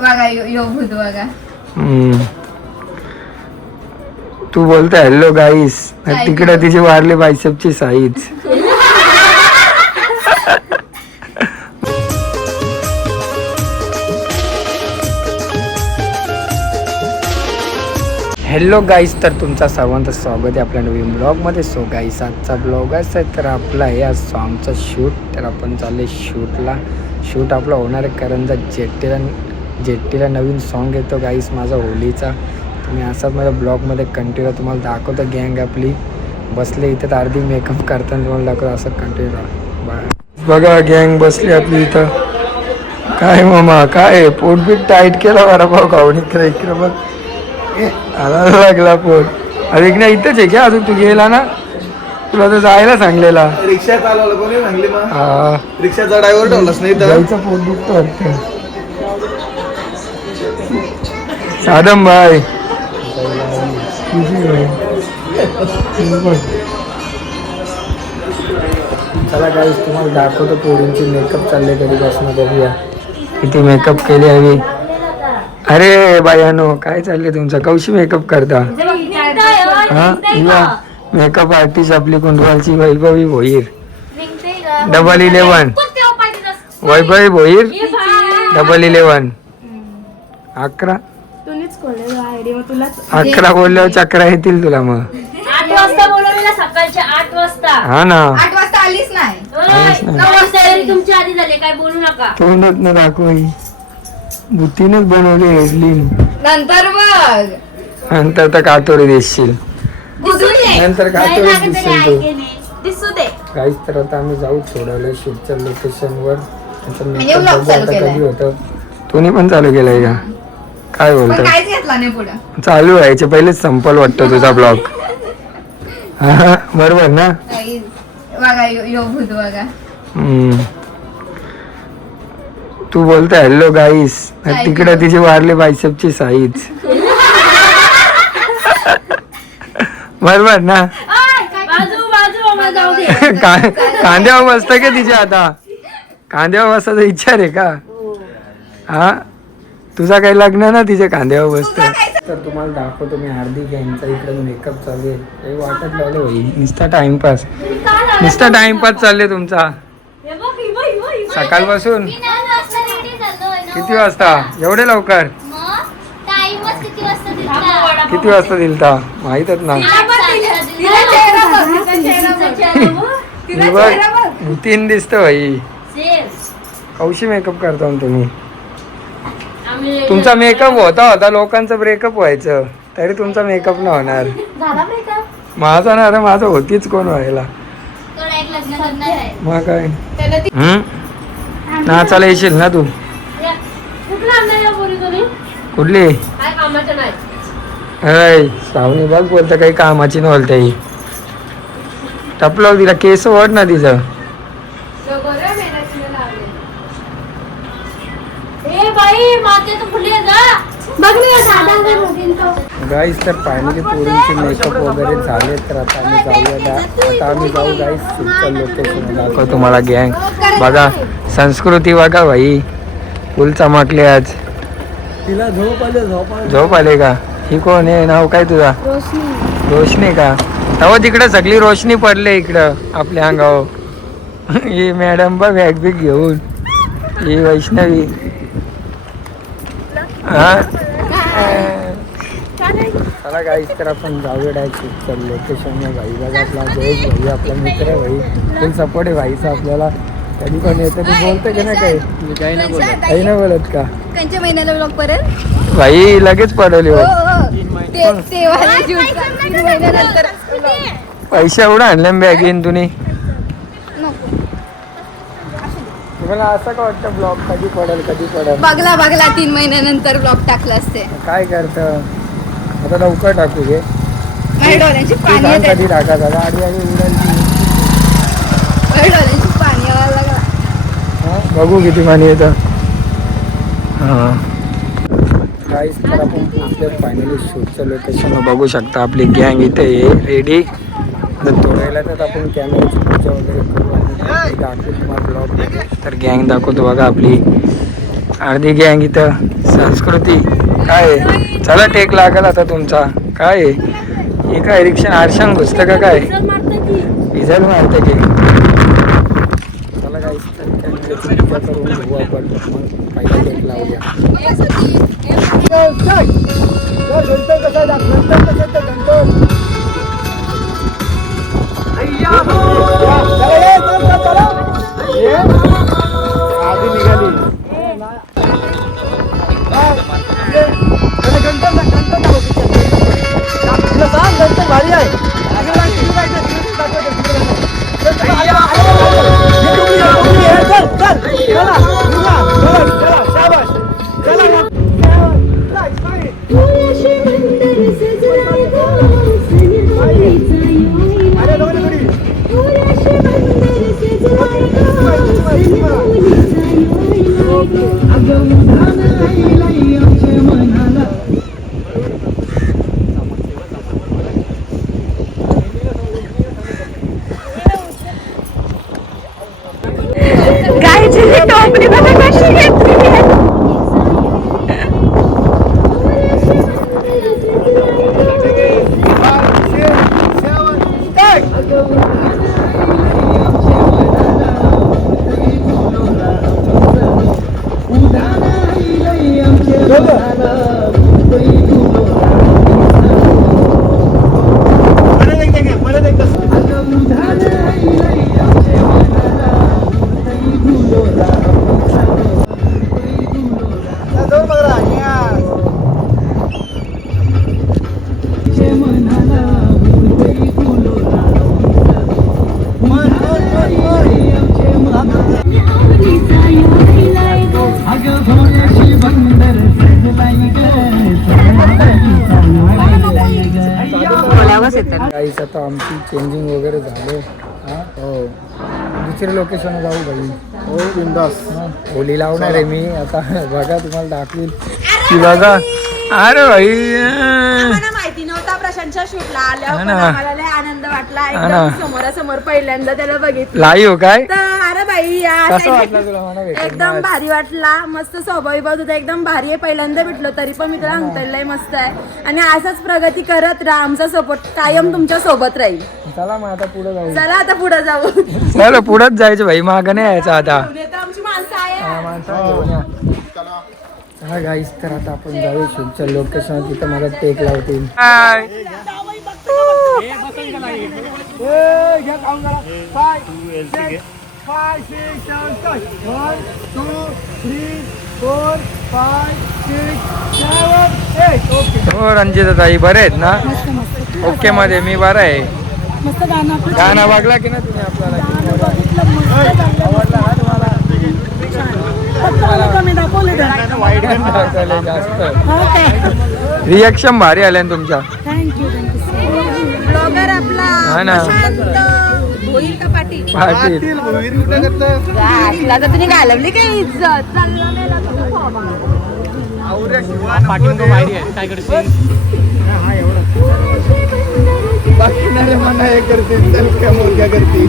बघा यो भूत बघा. तू बोलता हॅलो गाईस, तिकडे तिची वारली बायसेपची साईज. हॅलो गाईस, तर तुमचा सर्वांचं स्वागत आहे आपल्या नवीन ब्लॉगमध्ये. सो गाईस, आजचा ब्लॉग असा आहे, तर आपला आहे आज सॉन्गचा शूट. तर आपण चालले शूट आपला होणार आहे करंजा जेट्टीला नवीन सॉन्ग येतो गाईस माझा होलीचा. तुम्ही असाच माझ्या ब्लॉगमध्ये कंटिन्यू तुम्हाला दाखवतो. गँग आपली बसले इथं, तर अर्धी मेकअप करताना तुम्हाला दाखवतो. असं कंटिन्यू बघा, गँग बसली आपली इथं. काय मामा, काय पोटबीट टाईट केला वडापाव खाऊन. इकडे बघ, आला लागला पोट. अरे नाही, इथंच आहे का अजून? तू गेला ना, तुला तर जायला सांगलेला. रिक्षा चालवलं कोणी सांगली मग? रिक्षाचा ड्रायव्हर ठेवलास नाही तर जायचं पोट दुखतं वाटतं. साधम भाई, चला गाईस तुम्हाला दाखवतो पोरींची मेकअप चालले कधीपासून. बघूया किती मेकअप केली हवी. अरे बायानो, काय चाललंय तुमचा? कौशी मेकअप करता? हा, मेकअप आर्टिस्ट आपली कुंडवालची वैभवी भोईर. 11 वैभवी भोईर 11 11 11 बोलल्यावर चक्रा येतील तुला. मग 8 वाजता बोलवलेला, सकाळच्या 8 वाजता. हा ना, 8 वाजता आलीच नाही. 9 वाजता तुमच्या आधी झाले, काय बोलू नका. तोंडच न दाखवाई, बुद्धीनच बनवली इडली. नंतर मग नंतर तर कातोरी देशील. नंतर कातोरी दिसेल तू. दिसू दे. काहीच तर आता आम्ही जाऊ सोडवलं शूटच्या लोकेशनवर. म्हणजे vlog चालू केलाय. कधी होतं तुम्ही पण चालू केलंय का? काय पण बोलतो? काहीच घेतला नाही पुढं. चालू व्हायचे पहिलेच संपल वाटतं तुझा ब्लॉग. हा बरोबर ना. बघा यो भूत बघा. तू बोलता हॅलो गाईस, तिकडे तिची वारली बायसेपची साईज. बरोबर ना. बाजू जाऊ दे. कांद्यावर बसतं का तिच्या? आता कांद्यावर बसायचा इच्छा रे का? हा, तुझा काही लग्न ना तिच्या खांद्यावर बसतं. तर तुम्हाला दाखवतो मी हार्दिक यांचा इकडे मेकअप चालू आहे. काही वाटत लावलं भाई, नुसता टाइमपास चालले तुमचा सकाळपासून. किती वाजता एवढे लवकर? किती वाजता दिलता माहीतच ना. बघ 3 दिसतं भाई. कौशी मेकअप करता तुम्ही? तुमचा मेकअप होता लोकांचा ब्रेकअप व्हायचं, तरी तुमचा मेकअप नाही होणार. माझा ना, अरे माझं होतीच कोण व्हायला. मग काय नाचायला येशील ना तू? कुठली? अय सावनी बघ, बोलतं काही कामाची नाही बोलते ही. टपलाव तिला, केस ओढ ना तिचं. गाईस, तर फायनली पोरींचे मेकअप वगैरे झाले. तर आता आम्ही जाऊ गाईस शूटच्या लोकेशन दाखव तुम्हाला. गँग बघा, संस्कृती बघा भाई, फुल चमकले आज. तिला झोप आले का? ही कोण आहे? नाव काय तुझा? रोशनी का? अहो तिकडे सगळी रोशनी पडले इकडं आपल्या अंगावर. ही मॅडम बघ बॅग बिग घेऊन. ही वैष्णवी. हा, चला गाईस, तर आपण जाऊया डायरेक्ट लोकेशन. भाई बघा, आपला जयेश भाई आपला मित्र आहे भाई, फुल सपोर्ट आहे भाईचा आपल्याला. कधी पण येतं तू बोलतं की नाही? काही नाही बोलत का? त्यांच्या महिन्याला ब्लॉग पडेल भाई, लगेच पडवली हो. पैसे एवढा आणले बॅग येईन तुम्ही. तुम्हाला असं का वाटतं ब्लॉग कधी पडेल? बघला 3 महिन्यानंतर ब्लॉग टाकला असते. काय करतं आता? लवकर टाकू घे. माझ्या डोळ्यांची पाणी सांग येते. कधी टाका दादा. आधी उडाल. माझ्या डोळ्यांची पाणी यायला लागला. बघू किती पाणी येतं. हां गाईस, तर आपण आपल्या फायनली शूटचं लोकेशन बघू शकता. आपली गँग इथे आहे रेडी. तर तोडायला तर आपण कॅमेऱ्याची पूजा वगैरे करू आणि दाखवू तुम्हाला ब्लॉग. तर गँग दाखवतो बघा आपली. अर्धी गँग इथं संस्कृती काय आहे? चला टेक लागल आता तुमचा काय आहे? हे काय रिक्षा आरशान घुसतं का काय डिझेल मारतं की चला काय करून बघू आपण मग पहिला टेक लावूया आधी निघाली भारी आहे टोपली बघा कशी घेतली गाईस आता आमची चेंजिंग वगैरे झाले हो दुसरे लोकेशन जाऊ भाई हो बिंदास होली लावणार आहे मी आता बघा तुम्हाला दाखवील की बघा अरे भाई माहिती नव्हता प्रशांतच्या शूटला आल्यावर आम्हाला लय आनंद वाटला एकदम समोरासमोर पहिल्यांदा त्याला बघितलं लाईव्ह काय तर अरे भाई कसं वाटलं तुला मला भेटून? एकदम भारी वाटला मस्त स्वभावी बघ होता एकदम भारी आहे पहिल्यांदा भेटलो तरी पण मी तुला अंतरलंय मस्त आहे आणि असंच प्रगती करत राहा आमचा सपोर्ट कायम तुमच्या सोबत राहील चला मग आता पुढे जाऊ चला आता पुढे जाऊ चला पुढेच जायचं भाई मागं नाही यायचं आता आमची माणसं आहे हा गाईस तर आता आपण जाऊ शूटच्या लोकेशन तिथं मला टेक लावतील हो रंजिता ताई बरे आहेत ना ओके मध्ये मी बरा आहे गाणं बघला की ना तुम्ही आपल्याला जास्त रिएक्शन भारी आले तुमच्या ब्लॉगर आपला हा ना होईल का पाटील पाटील आता तुम्ही घालवली काय इज्जत चालला मेला बाकी मना हे करतील तर क्या मोर्या करतील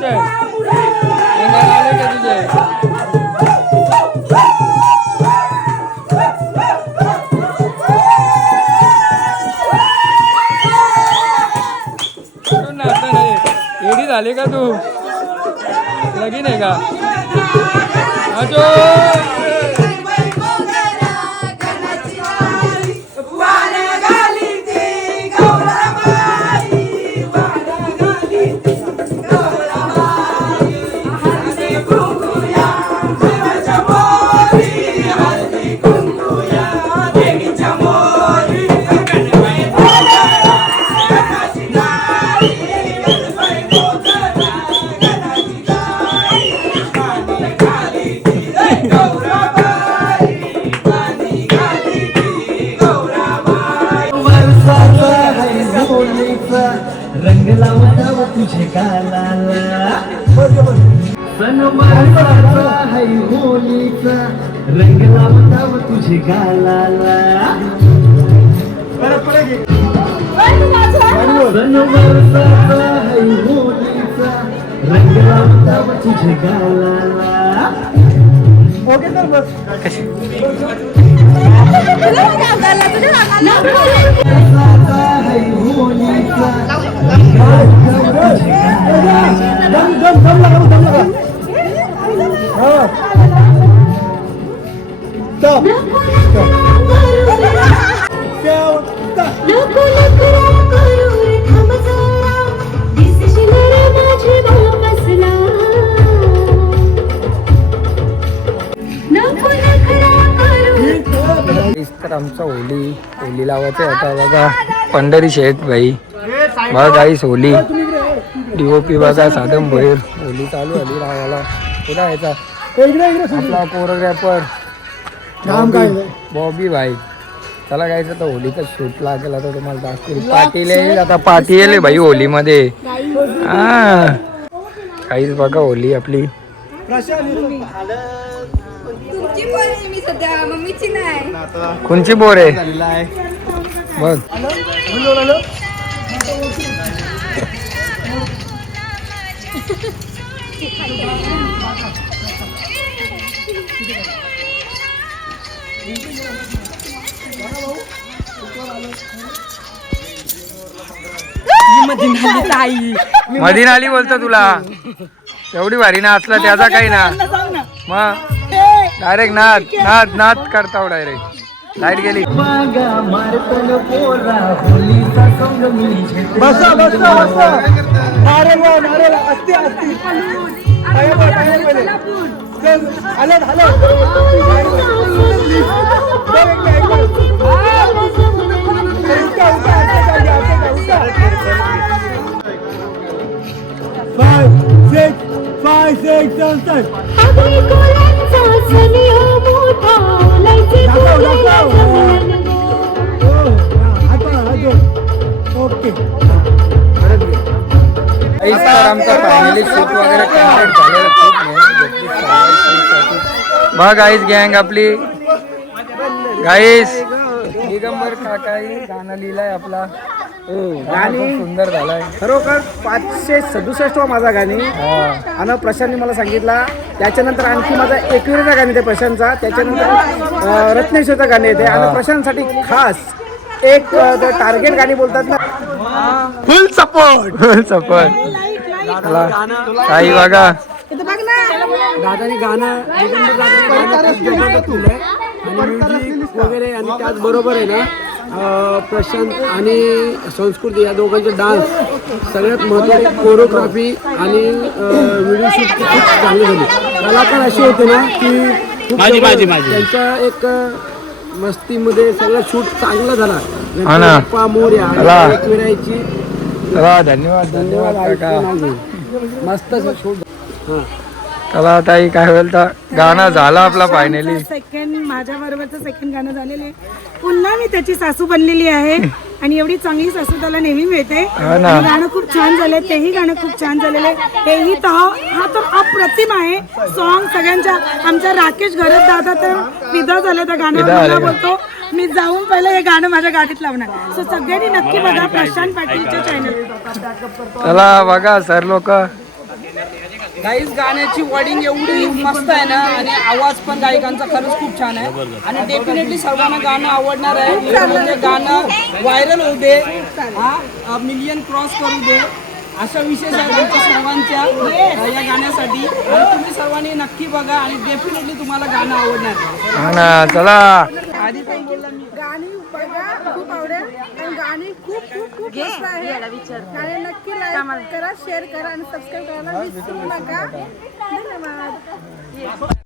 तुमचे शेंगाला आले का तुझे कुठून नाचणार आहे? एडी झाले का तू लगीन आहे का आजो रंग लावता तुझे गालाला सण मारता है होलीचा रंग लावता तुझे गालाला सण मारता है होलीचा रंग लावता तुझे गालाला ओके तर बस तर आमचा होली लावायचं आहे आता बघा पंढरी शेठ भाई बघा गाईस होली डीओपी बघा साधम भैर होली चालू आली लावायला कुठं यायचा आपला कोरिओग्राफर बॉबी भाई चला गायचं तर होलीचा शूट लागेल आता तुम्हाला दाखवेल पाटील येईल आता पाटी येईल भाई होलीमध्ये हा काहीच बघा होली आपली कोणची बोर आहे बघ मधीन आली बोलतो तुला एवढी भारी नाचला त्याचा काही ना मग डायरेक्ट नाच करता डायरेक्ट लाईट गेली आमचा फायनली शूट वगैरे कम्प्लीट झालेलं बघ गाईस गँग आपली गाईस दिगंबर काकाई गाणं लिहिलंय आपला गाणी सुंदर झालाय खरोखर 567 माझा गाणी आणि प्रशांतने मला सांगितला त्याच्यानंतर आणखी माझा एकविरेचा गाणी येते प्रशांतचा त्याच्यानंतर रत्नेश्वरचा गाणी येते आणि प्रशांतसाठी खास एक टार्गेट गाणी बोलतात ना फुल सपोर्ट काही बघा दादानी गाणं म्युझिक वगैरे आणि त्याचबरोबर आहे ना प्रशांत आणि संस्कृती या दोघांचे डान्स सगळ्यात महत्त्वाची कोरिओग्राफी आणि व्हिडिओ शूट खूप चांगली झाली कलाकार असे होते ना की त्यांच्या एक मस्तीमध्ये सगळं शूट चांगला झाला मोर्या एकविरायची धन्यवाद मस्त शूट चला ताई काय होईल तर गाणं झालं आपला फायनली सेकंड माझ्या बरोबरचं सेकंड गाणं झालेलं आहे पुन्हा मी त्याची सासू बनलेली आहे आणि एवढी चांगली सासू त्याला नेहमी मिळते आणि गाणं खूप छान झालंय तेही गाणं खूप छान झालेलं आहे हेही तर हा तर अप्रतिम आहे सॉन्ग सगळ्यांच्या आमचा राकेश घरत दादा तर फिदा झालं त्या गाण्यावर बोलतो मी जाऊन पहिलं हे गाणं माझ्या गाडीत लावणार सो सगळ्यांनी नक्की बघा प्रशांत पाटीलच्या चॅनल चला बघा सर लोक गाईज गाण्याची वर्डिंग एवढी मस्त आहे ना आणि आवाज पण गायकांचा खरंच खूप छान आहे आणि डेफिनेटली सर्वांना गाणं आवडणार आहे. म्हणजे गाणं व्हायरल होऊ दे, हा मिलियन क्रॉस करू दे अशा विशेष आहे तुमच्या सर्वांच्या या गाण्यासाठी. आणि तुम्ही सर्वांनी नक्की बघा आणि डेफिनेटली तुम्हाला गाणं आवडणार. हा ना, चला. आधी पण बोलला मी. गाणी बघा, खूप आवडेल आणि गाणी खूप खूप खूप मस्त आहे. गाणी नक्की लाईक करा, शेअर करा आणि सबस्क्राईब करायला विसरू नका. धन्यवाद.